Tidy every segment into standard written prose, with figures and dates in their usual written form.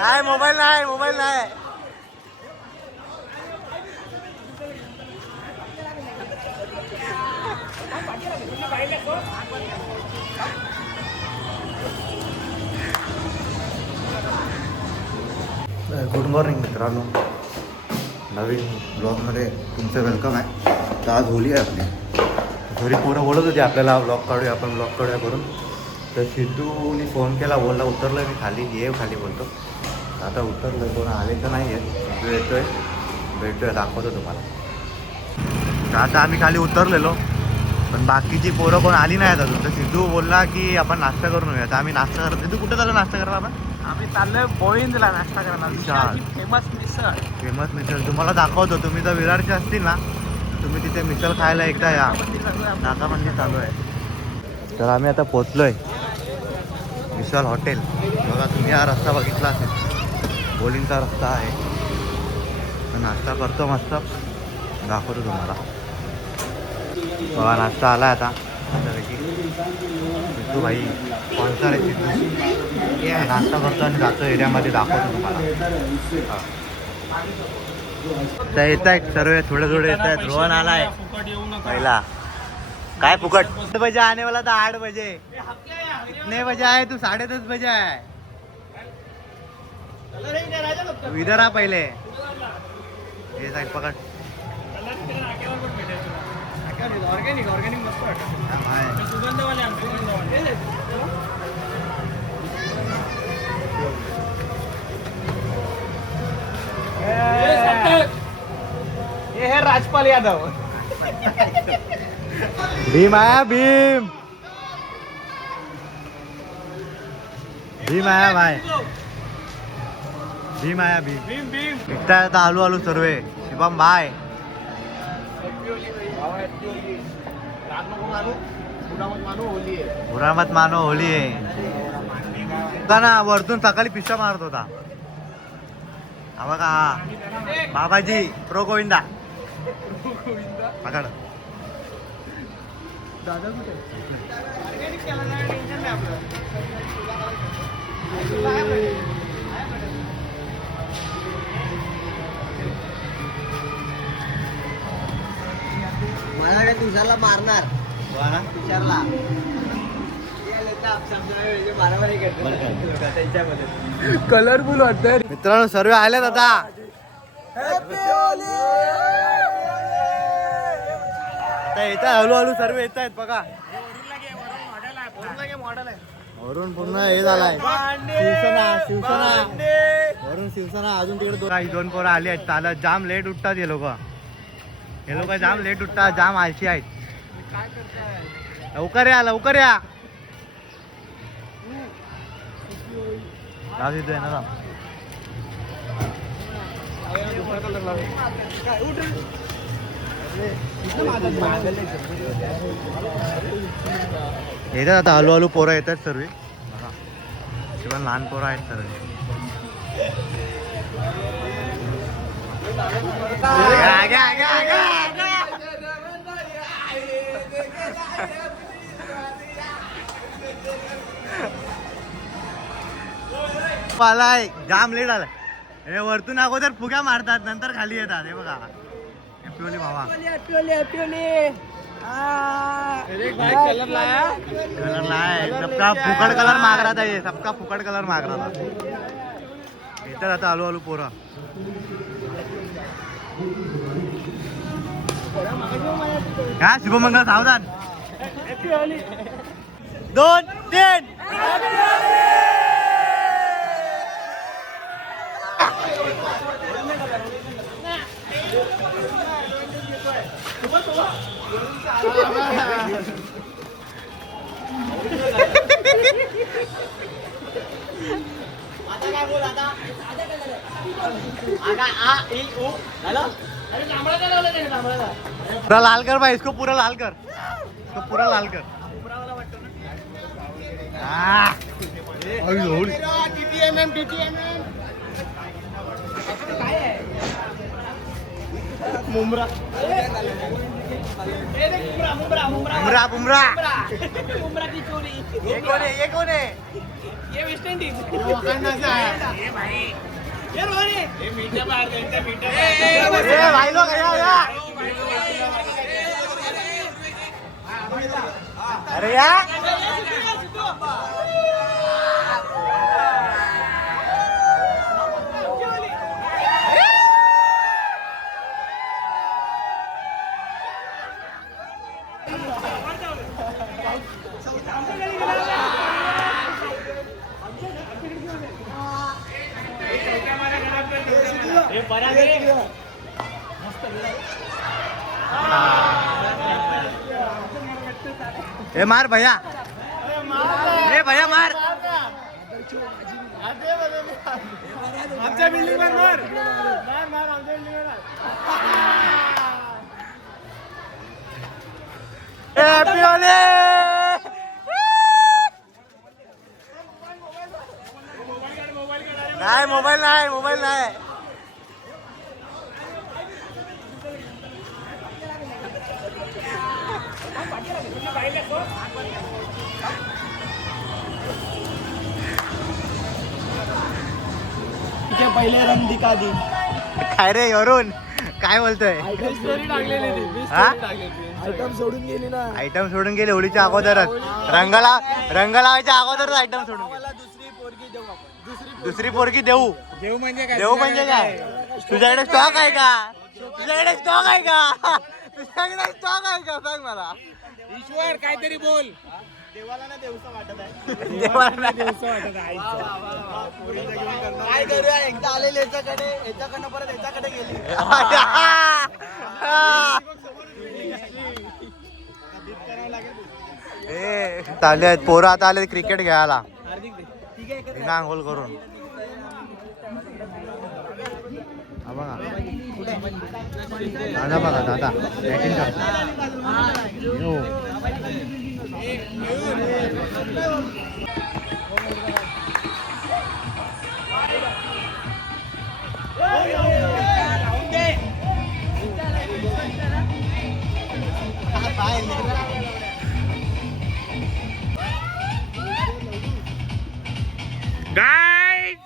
नाही मोबाईल नाही मोबाईल नाही. गुड मॉर्निंग मित्रांनो, नवीन ब्लॉगमध्ये तुमचं वेलकम आहे. तर आज होली आहे आपली. घरी पोरं बोलत होती आपल्याला ब्लॉग काढूया आपण ब्लॉग काढूया करून. तर सिद्धूनी फोन केला, बोलला उतरलं मी खाली, ये खाली बोलतो. आता उतरलं, कोण आले तर नाही आहे. सिद्धू येतोय, भेटूया, दाखवतो तुम्हाला. तर आता आम्ही खाली उतरलेलो, पण बाकीची पोरं कोण आली नाहीत अजून. तर सिद्धू बोलला की आपण नाश्ता करून येऊया. तर आम्ही नाश्ता करतो. सिद्धू कुठं चालू नाश्ता करायला आपण? आम्ही चाललोय बोईंदला नाश्ता करायला. फेमस मिसळ. फेमस मिसळ तुम्हाला दाखवतो. तुम्ही जर विरारचे असतील ना, तुम्ही तिथे मिसळ खायला एकदा या. नाकाबंदी चालू आहे. तर आम्ही आता पोचलोय विशाल हॉटेल. बघा तुम्ही हा रस्ता बघितला असेल, बोलिंगचा रस्ता आहे. तर नाश्ता करतो मस्त, दाखवतो तुम्हाला. बघा नाश्ता आला आहे आता. सिद्धू भाई स्पॉन्सर आहे सिद्धू. नाश्ता करतो आणि जातो एरियामध्ये, दाखवतो तुम्हाला. तर येत आहेत सर्व, थोडे थोडे येत आहेत. रोहन आला आहे पहिला. काय फुकट? 8 बजे आने वाला था, 8 बजे. कितने बजे आए तू? 10:30 बजे आए. तू इधर आ पहिले. हे साईड पकड. ऑर्गॅनिक मस्त वाटतं. सुगंधवाले ये है राजपाल यादव. भीम आया, भीम भीम आया भाई, भीम आया, भीम भीम भीम. निघता आता आलू आलू सर्व. शिवम बाय. बुरा मत मानो होली आहे का ना. वरतून सकाळी पिशा मारत होता हा बघा. हा बाबाजी प्रो गोविंदा. पकड. दादा कुठे? मला काय तुषारला मारणार. तुषारला कलरफुल वाटतंय. मित्रांनो सर्व आलेत आता. आता येत आहे हळूहळू सर्व येत आहेत बघा. वरून पूर्ण हे झालाय. शिवसेना वरून शिवसेना. अजून तिकडे 2 पोरं आली आहेत चालत. जाम लेट उठतात हे लोक. हे लोक जाम लेट उठतात, जाम आळशी आहेत. लवकर या, लवकर या. येतोय ना. येतात आता हळूहळू पोरं येतात सर्व. किंवा लहान पोरं आहेत सर्व. आलाय जाम लेट आलाय. हे वरतून अगोदर फुग्या मारतात, नंतर खाली येतात. हे बघा पिवली भावा. कलर लाया. कलर लाय. सबका फुकट कलर माग रहा था ये. सबका फुकट कलर माग रहा था. येतात आता हळूहळू पोरं. काय शुभमंगल सावधान. 2, 3. पूरा लाल कर भाई, इसको पूरा लाल कर. इसको पूरा लाल कर. मुंब्रा बुमरा बुमरा मुंब्रा की चोरी ये कोण आहे? ये कोण आहे? ये वेस्ट इंडीज ये भाई ये रोनी ये मीठा बाहर देते मीठा ए भाई लोग या अरे या ए मार भैया ए भैया मार आमच्या बिल्डिंग वर मार मार आमच्या बिल्डिंग वर हॅपी होली नाही मोबाईल नाही पहिले रंग दिखा दी काय रे वरून काय बोलतोय स्टोरी टाकलेली ती हा? आयटम सोडून गेली ना. आयटम सोडून गेले होळीच्या अगोदरच रंग लावायच्या अगोदरच आयटम सोडून गेले. दुसरी पोरगी देऊ आपण. दुसरी पोरगी देऊ देव म्हणजे देऊ म्हणजे काय तुझ्याकडे स्टॉक आहे का सांग मला ईश्वर काहीतरी बोल देवाला ना देवसा वाटत आहे. देवाला नाही. काय करूया एकदा आलेले याच्याकडनं परत याच्याकडे गेली. ए चालले आहेत पोरं आता आले क्रिकेट खेळायला बिना आंघोळ करून हा बघा दादा बघा दादा बॅटिंग करतो गाइस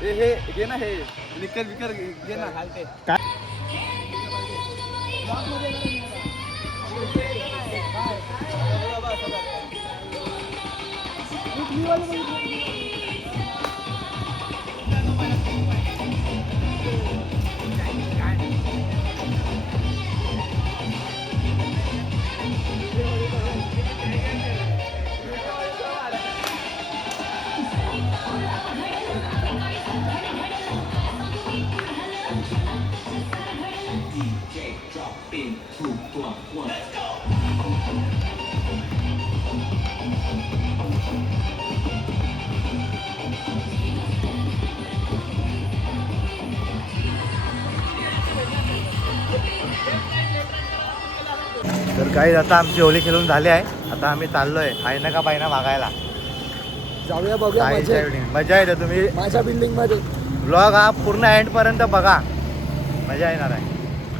हे घे ना हे लिकर विकर घे ना खालते. तर काही आता आमची होळी खेळून झाली आहे. आता आम्ही चाललोय आईना का बाईना मागायला. जाऊया बघूया आईच्या वेळी मजा येते. तुम्ही माझ्या बिल्डिंग मध्ये ब्लॉग हा पूर्ण एंड पर्यंत बघा, मजा येणार आहे.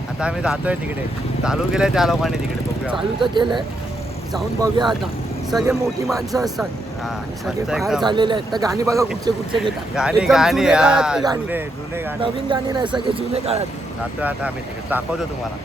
आता आम्ही जातोय तिकडे, चालू केलंय त्या लोकांनी तिकडे, बघूया. चालू तर केलंय, जाऊन बघूया. आता सगळे मोठी माणसं असतात, हा सगळे मस्त बाहेर एकदम. झालेले आहेत. तर गाणी बघा कुठचे घेतात. गाणी एकदम गाणी जुने काळातली हा, गाणी. जुने गाणी नवीन गाणी नाही, सगळे जुने काळात. जातोय आता आम्ही तिकडे, दाखवतो तुम्हाला.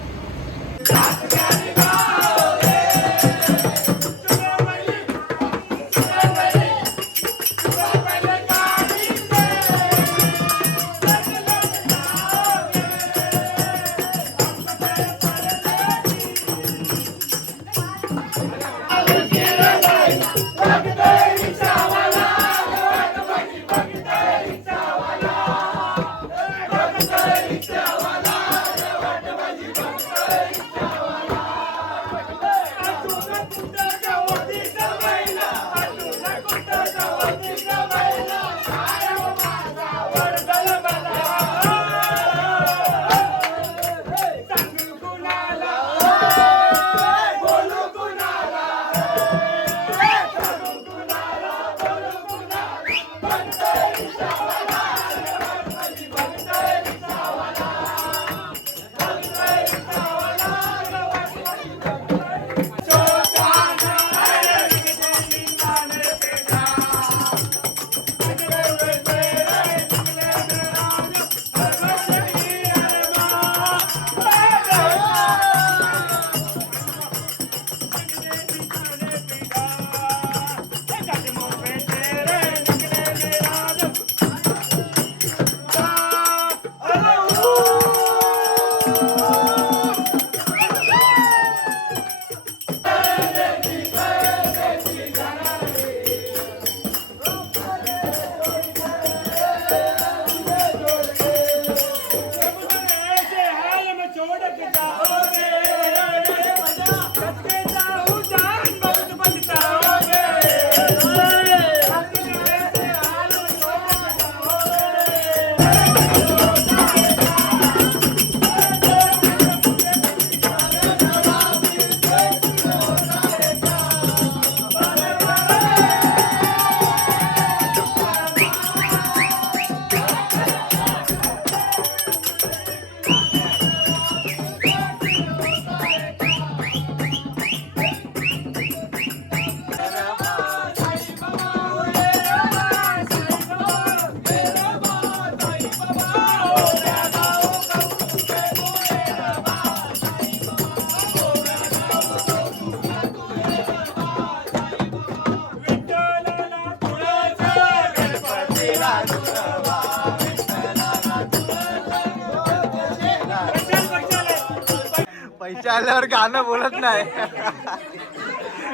पैसे आल्यावर गाणं बोलत नाही.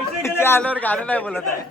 पैसे आल्यावर गाणं नाही बोलत आहे.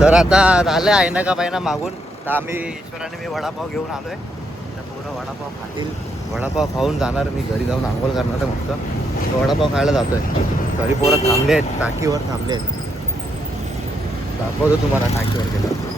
तर आता झालं आहे ना का पाहिजे मागून तर आम्ही ईश्वराने मी वडापाव घेऊन आलोय तर पोरं वडापाव खातील. वडापाव खाऊन जाणार, मी घरी जाऊन आंघोळ करणार आहे मस्त. तो वडापाव खायला जातोय. तरी पोरं थांबले आहेत, टाकीवर थांबले आहेत. दाखवतो तुम्हाला टाकीवर गेलं.